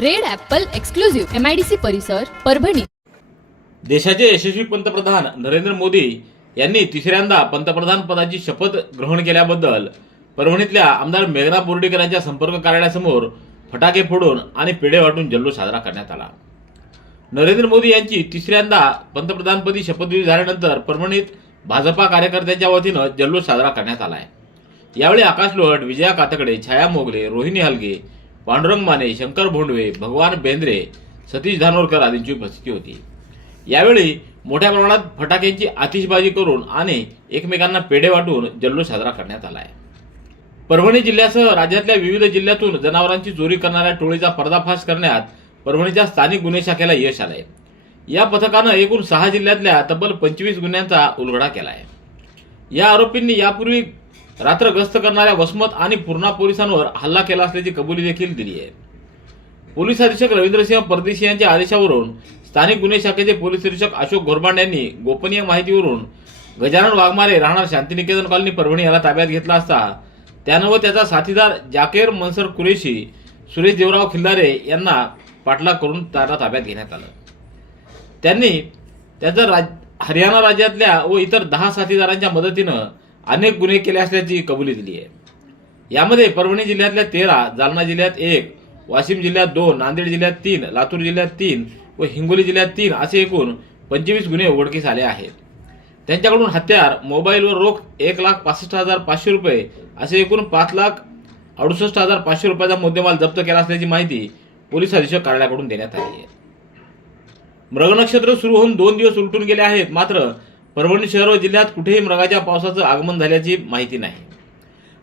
Red apple exclusive MIDC परिसर परभणी. देशाचे यशस्वी पंतप्रधान नरेंद्र मोदी यांनी तिसऱ्यांदा पंतप्रधान पदाची शपथ ग्रहण केल्याबद्दल परभणीतल्या आमदार मेघना बोर्डीकरांच्या संपर्क कार्यालयासमोर फटाके फोडून आणि पेढे वाटून जल्लोष साजरा करण्यात आला. नरेंद्र मोदी यांची तिसऱ्यांदा पंतप्रधानपदी शपथविधी झाल्यानंतर परभणीत भाजपा कार्यकर्त्यांच्या वतीनं जल्लोष साजरा करण्यात आला आहे यावेळी आकाश लोहट विजया कातकडे छाया मोगले रोहिणी हलगे पांडुरंग माने शंकर भोंडवे भगवान बेंद्रे सतीश धानोरकर आदींची उपस्थिती होती. यावेळी मोठ्या प्रमाणात फटाक्यांची आतिषबाजी करून आणि एकमेकांना पेढे वाटून जल्लोष साजरा करण्यात आला आहे परभणी जिल्ह्यासह राज्यातल्या विविध जिल्ह्यातून जनावरांची चोरी करणाऱ्या टोळीचा पर्दाफाश करण्यात परभणीच्या स्थानिक गुन्हे शाखेला यश आलंय. या पथकानं एकूण सहा जिल्ह्यातल्या तब्बल पंचवीस गुन्ह्यांचा उलगडा केला आहे या आरोपींनी यापूर्वी रात्र गस्त करणाऱ्या वसमत आणि पूर्णा पोलिसांवर हल्ला केला असल्याची कबुली देखील दिली आहे. पोलीस अधीक्षक रवींद्रसिंह परदेशी यांच्या आदेशावरून स्थानिक गुन्हे शाखेचे पोलीस अधीक्षक अशोक घोरबांड यांनी गोपनीय माहितीवरून गजानन वाघमारे राहणार शांतिनिकेतन कॉलनी परभणी याला ताब्यात घेतला असता त्यानं व त्याचा साथीदार जाकेर मनसर कुरेशी सुरेश देवराव खिल्लारे यांना पाठलाग करून त्याला ताब्यात घेण्यात आलं. त्यांनी त्याचं राज हरियाणा राज्यातल्या व इतर दहा साथीदारांच्या मदतीनं अनेक गुन्हे केले असल्याची कबुली दिली आहे. यामध्ये परभणी जिल्ह्यातल्या तेरा जालना जिल्ह्यात एक वाशिम जिल्ह्यात दोन नांदेड जिल्ह्यात तीन लातूर जिल्ह्यात तीन व हिंगोली जिल्ह्यात तीन असे एकूण पंचवीस गुन्हे उघडकीस आले आहेत. त्यांच्याकडून हत्यार मोबाईल व रोख एक लाख पासष्ट हजार पाचशे रुपये असे एकूण पाच लाख अडुसष्ट हजार पाचशे रुपयाचा मुद्देमाल जप्त केला असल्याची माहिती पोलीस अधीक्षक कार्यालयाकडून देण्यात आली आहे. मृग नक्षत्र सुरू होऊन दोन दिवस उलटून गेले आहेत मात्र परभणी शहर व जिल्ह्यात कुठेही मृगाच्या पावसाचं आगमन झाल्याची माहिती नाही.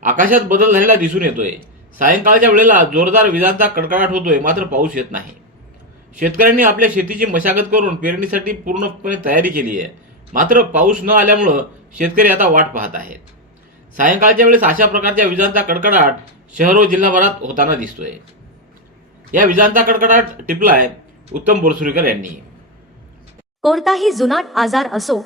आकाशात बदल झालेला दिसून येतोय. सायंकाळच्या वेळेला जोरदार विजांचा कडकडाट होतोय मात्र पाऊस येत नाही. शेतकऱ्यांनी आपल्या शेतीची मशागत करून पेरणीसाठी पूर्णपणे तयारी केली आहे. मात्र पाऊस न आल्यामुळं शेतकरी आता वाट पाहत आहेत. सायंकाळच्या वेळेस अशा प्रकारच्या विजांचा कडकडाट शहर व जिल्हाभरात होताना दिसतोय. या विजांचा कडकडाट टिपलाय उत्तम बोरसुरीकर यांनी. कोणताही जुनाट आजार असो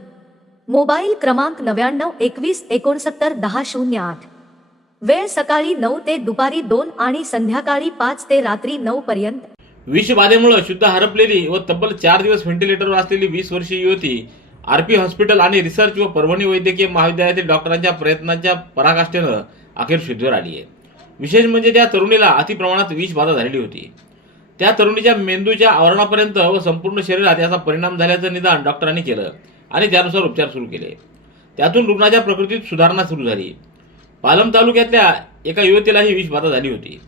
मोबाईल क्रमांक नव्याण्णव एकवीस एकोणसत्तर दहा शून्य आठ. वेळ सकाळी नऊ ते दुपारी दोन आणि संध्याकाळी पाच ते रात्री नऊ पर्यंत. विषबाधेमुळे शुद्ध हरपलेली व तब्बल चार दिवस व्हेंटिलेटरवर असलेली वीस वर्षीय युवती आरपी हॉस्पिटल आणि रिसर्च व परभणी वैद्यकीय महाविद्यालयातील डॉक्टरांच्या प्रयत्नांच्या पराकाष्ठेनं अखेर शुद्धीवर आली आहे. विशेष म्हणजे त्या तरुणीला अतिप्रमाणात विष बाधा झालेली होती. त्या तरुणीच्या मेंदूच्या आवरणापर्यंत व संपूर्ण शरीरात याचा परिणाम झाल्याचं निदान डॉक्टरांनी केलं. आणि त्यानुसार उपचार सुरू केले. त्यातून रुग्णाच्या प्रकृतीत सुधारणा सुरू झाली. पालम तालुक्यातल्या एका युवतीलाही विषबाधा झाली होती.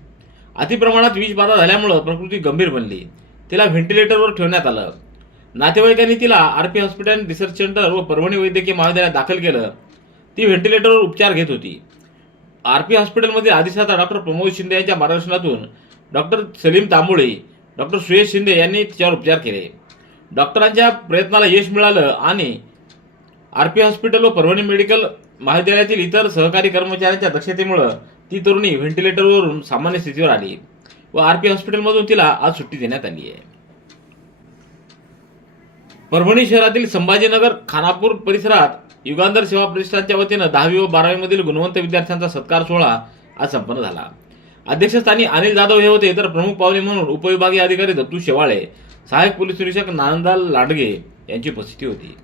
अतिप्रमाणात विषबाधा झाल्यामुळं प्रकृती गंभीर बनली. तिला व्हेंटिलेटरवर ठेवण्यात आलं. नातेवाईकांनी तिला R P hospital research centre व परभणी वैद्यकीय महाविद्यालयात दाखल केलं. ती व्हेंटिलेटरवर उपचार घेत होती. आर पी हॉस्पिटलमध्ये अधिष्ठाता डॉक्टर प्रमोद शिंदे यांच्या मार्गदर्शनातून डॉक्टर सलीम तांबोळे डॉक्टर सुयश शिंदे यांनी तिच्यावर उपचार केले. डॉक्टरांच्या प्रयत्नाला यश मिळालं आणि आर पी हॉस्पिटल व परभणी मेडिकल महाविद्यालयातील इतर सहकारी कर्मचाऱ्यांच्या दक्षतेमुळे ती तरुणी व्हेंटिलेटरवरून सामान्य स्थितीवर आली व आर पी हॉस्पिटलमधून तिला आज सुट्टी देण्यात आली आहे. परभणी शहरातील संभाजीनगर खानापूर परिसरात युगांधर सेवा प्रतिष्ठानच्या वतीनं दहावी व बारावीमधील गुणवंत विद्यार्थ्यांचा सत्कार सोहळा आज संपन्न झाला. अध्यक्षस्थानी अनिल जाधव हे होते तर प्रमुख पाहुणे म्हणून उपविभागीय अधिकारी दत्तू शेवाळे सहाय्यक पोलीस निरीक्षक नानंदाल लांडगे यांची उपस्थिती होती.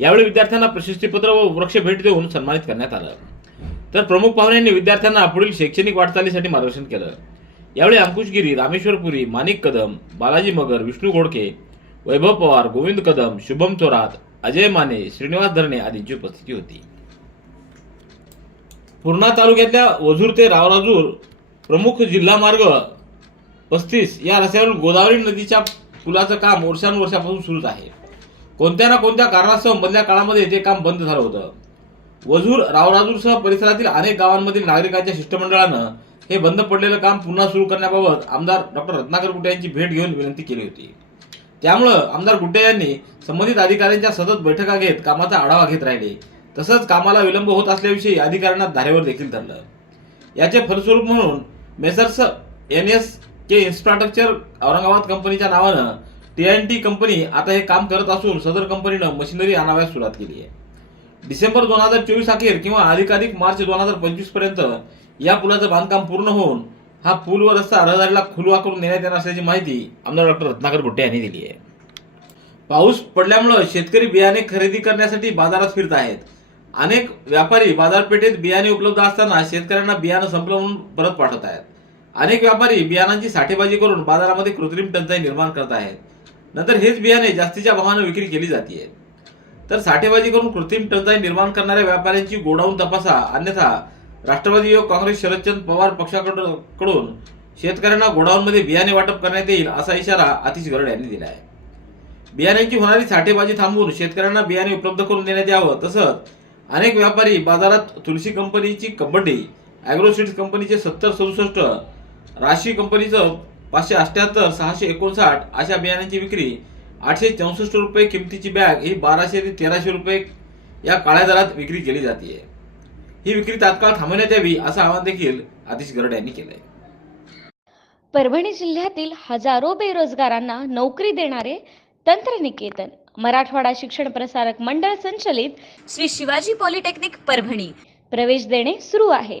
यावेळी विद्यार्थ्यांना प्रशस्तीपत्र व वृक्ष भेट देऊन सन्मानित करण्यात आलं. तर प्रमुख पाहुण्यांनी विद्यार्थ्यांना पुढील शैक्षणिक वाटचालीसाठी मार्गदर्शन केलं. यावेळी अंकुशगिरी रामेश्वरपुरी माणिक कदम बालाजी मगर विष्णू घोडके वैभव पवार गोविंद कदम शुभम थोरात अजय माने श्रीनिवास धरणे आदींची उपस्थिती होती. पूर्णा तालुक्यातल्या वझूर ते रावराजूर प्रमुख जिल्हा मार्ग पस्तीस या रस्त्यावरील गोदावरी नदीच्या पुलाचं काम वर्षानुवर्षापासून सुरूच आहे. कोणत्या ना कोणत्या कारणासह मधल्या काळामध्ये ते काम बंद झालं होतं. वजूर रावराजूरसह परिसरातील अनेक गावांमधील नागरिकांच्या शिष्टमंडळानं हे बंद पडलेलं काम पुन्हा सुरू करण्याबाबत आमदार डॉक्टर रत्नाकर गुट्टे यांची भेट घेऊन विनंती केली होती. त्यामुळं आमदार गुट्टे यांनी संबंधित अधिकाऱ्यांच्या सतत बैठका घेत कामाचा आढावा घेत राहिले. तसंच कामाला विलंब होत असल्याविषयी अधिकाऱ्यांना धारेवर देखील धरलं. याचे फलस्वरूप म्हणून messrs N S K infrastructure Aurangabad कंपनीच्या नावानं टी एन टी कंपनी आता हे काम करत असून सदर कंपनीनं मशिनरी आणाव्यास सुरुवात केली आहे. डिसेंबर दोन हजार चोवीस अखेर किंवा अधिकाधिक मार्च दोन हजार पंचवीसपर्यंत या पुलाचं बांधकाम पूर्ण होऊन हा पूल व रस्ता रहदारीला खुलवा करून नेण्यात येणार असल्याची माहिती आमदार डॉक्टर रत्नाकर गुट्टे यांनी दिली आहे. पाऊस पडल्यामुळं शेतकरी बियाणे खरेदी करण्यासाठी बाजारात फिरत आहेत. अनेक व्यापारी बाजारपेठेत बियाणे उपलब्ध असताना शेतकऱ्यांना बियाणं संपलं म्हणून परत पाठवत आहेत. अनेक व्यापारी बियाणांची साठेबाजी करून बाजारामध्ये कृत्रिम टंचाई निर्माण करत आहेत. नंतर हेच बियाणे जास्तीच्या भावानं विक्री केली जाते तर साठेबाजी करून कृत्रिम टंचाई निर्माण करणाऱ्या व्यापाऱ्यांची गोडाऊन तपासा अन्यथा राष्ट्रवादी युवक काँग्रेस शरदचंद पवार पक्षाकडून कडून शेतकऱ्यांना गोडाऊनमध्ये बियाणे वाटप करण्यात येईल असा इशारा आतिश गरड यांनी दिला आहे. बियाण्यांची होणारी साठेबाजी थांबवून शेतकऱ्यांना बियाणे उपलब्ध करून देण्यात यावं तसंच अनेक व्यापारी बाजारात तुलसी कंपनीची कबड्डी अॅग्रोसिड्स कंपनीचे सत्तर सदुसष्ट राशी कंपनीचं पाचशे अठ्याहत्तर सहाशे एकोणसाठ अशा बियाण्यांची विक्री आठशे चौसष्ट रुपये किमतीची बॅग ही बाराशे ते तेराशे रुपये या काळ्या दरात विक्री केली जाते ही विक्री तात्काळ थांबवण्यात यावी असं आवाहन देखील आतिश गरड यांनी केलंय. परभणी जिल्ह्यातील हजारो बेरोजगारांना नोकरी देणारे तंत्रनिकेतन मराठवाडा शिक्षण प्रसारक मंडळ संचलित श्री शिवाजी पॉलिटेक्निक परभणी. प्रवेश देणे सुरू आहे.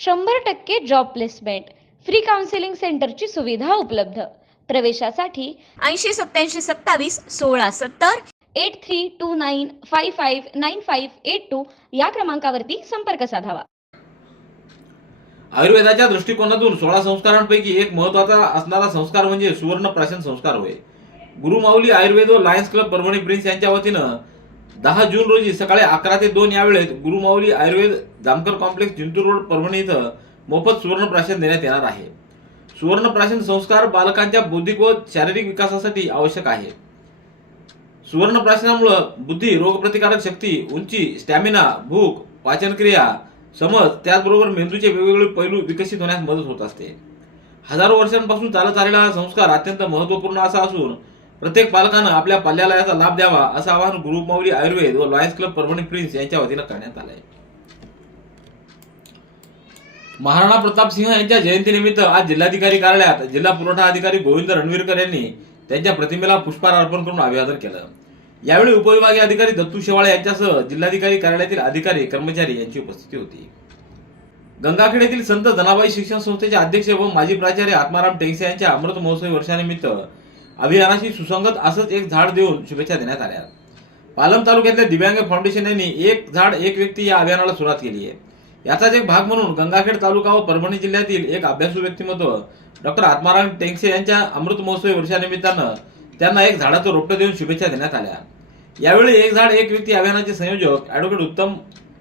शंभर टक्के जॉब प्लेसमेंट फ्री काउन्सिलिंग सेंटरची सुविधा उपलब्ध. प्रवेशासाठी ऐंशी सत्याऐंशी सत्तावीस सोळा सत्तर eight three two nine five five nine five eight two या क्रमांकावरती संपर्क साधावा. आयुर्वेदाच्या दृष्टिकोनातून सोळा संस्कारांपैकी एक महत्त्वाचा असणारा संस्कार म्हणजे सुवर्ण प्राशन संस्कार होय. गुरुमाऊली आयुर्वेद व लायन्स क्लब परभणी प्रिन्स यांच्या वतीनं दहा जून रोजी सकाळी अकरा ते दोन या वेळेत गुरुमाऊली आयुर्वेद जामकर कॉम्प्लेक्स जिंतूर रोड परभणी इथं मोफत सुवर्णप्राशन देण्यात येणार आहे. सुवर्णप्राशन संस्कार बालकांच्या बौद्धिक व शारीरिक विकासासाठी आवश्यक आहे. सुवर्ण प्राशनामुळं बुद्धी रोगप्रतिकारक शक्ती उंची स्टॅमिना भूक पाचनक्रिया समज त्याचबरोबर मेंदूचे वेगवेगळे पैलू विकसित होण्यास मदत होत असते. हजारो वर्षांपासून चालत आलेला हा संस्कार अत्यंत महत्त्वपूर्ण असा असून प्रत्येक पालकानं आपल्या पाल्याला याचा लाभ द्यावा असं आवाहन गुरुमाऊली आयुर्वेद व लॉयन्स क्लब परभणी प्रिन्स यांच्या वतीनं करण्यात आलंय महाराणा प्रताप सिंह यांच्या जयंतीनिमित्त आज जिल्हाधिकारी कार्यालयात जिल्हा पुरवठा अधिकारी गोविंद रणवीरकर यांनी त्यांच्या प्रतिमेला पुष्पहार अर्पण करून अभिवादन केलं. यावेळी उपविभागीय अधिकारी दत्तू शेवाळे यांच्यासह जिल्हाधिकारी कार्यालयातील अधिकारी कर्मचारी यांची उपस्थिती होती. गंगाखेड येथील संत जनाबाई शिक्षण संस्थेचे अध्यक्ष व माजी प्राचार्य आत्माराम टेंगसे यांच्या अमृत महोत्सवी वर्षानिमित्त अभियानाशी सुसंगत असंच एक झाड देऊन शुभेच्छा देण्यात आल्या. पालम तालुक्यातल्या दिव्यांग फाउंडेशन यांनी एक झाड एक व्यक्ती या अभियानाला सुरुवात केली आहे. याचाच एक भाग म्हणून गंगाखेड तालुका व परभणी जिल्ह्यातील एक अभ्यासू व्यक्तिमत्व डॉक्टर आत्माराम टेंगसे यांच्या अमृत महोत्सवी वर्षानिमित्तानं त्यांना एक झाडाचं रोपटं देऊन शुभेच्छा देण्यात आल्या. यावेळी एक झाड एक व्यक्ती अभियानाचे संयोजक ॲडव्होकेट उत्तम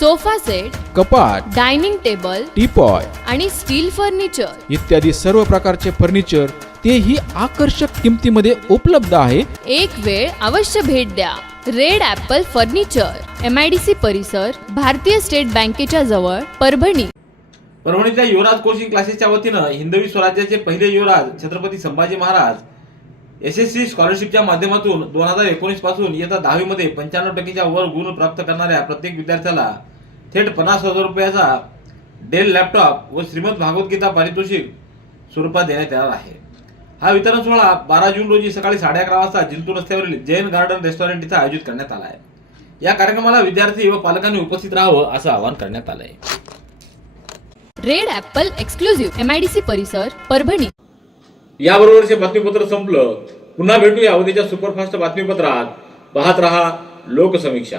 sofa set कपाट डायनिंग टेबल टीपॉय आणि स्टील फर्निचर. इत्यादी सर्व प्रकारचे फर्निचर तेही आकर्षक किमतीमध्ये उपलब्ध आहे. एक वेळ अवश्य भेट द्या. Red apple furniture M I D C परिसर भारतीय स्टेट बँकेच्या जवळ परभणी. परभणीतल्या युवराज कोचिंग क्लासेसच्या वतीनं हिंदवी स्वराज्याचे पहिले युवराज Chhatrapati Sambhaji Maharaj S S C स्कॉलरशिपच्या माध्यमातून दोन हजार एकोणीसपासून इयत्ता दहावीमध्ये पंच्याण्णव टक्केच्या वर गुण प्राप्त करणाऱ्या प्रत्येक विद्यार्थ्याला थेट पन्नास हजार रुपयाचा डेल लॅपटॉप व श्रीमद भागवत गीता पारितोषिक स्वरूपात देण्यात येणार आहे. हा वितरण सोहळा बारा जून रोजी सकाळी साडे अकरा वाजता जिंतूर रस्त्यावरील जैन गार्डन रेस्टॉरंट इथं आयोजित करण्यात आला आहे या कार्यक्रमाला विद्यार्थी व पालकांनी उपस्थित राहावं असं आवाहन करण्यात आलं आहे red apple exclusive M I D C Parbhani Parbhani. याबरोबरचे बातमीपत्र संपलं. पुन्हा भेटूया उद्याच्या सुपरफास्ट बातमीपत्रात. पाहत रहा लोकसमीक्षा.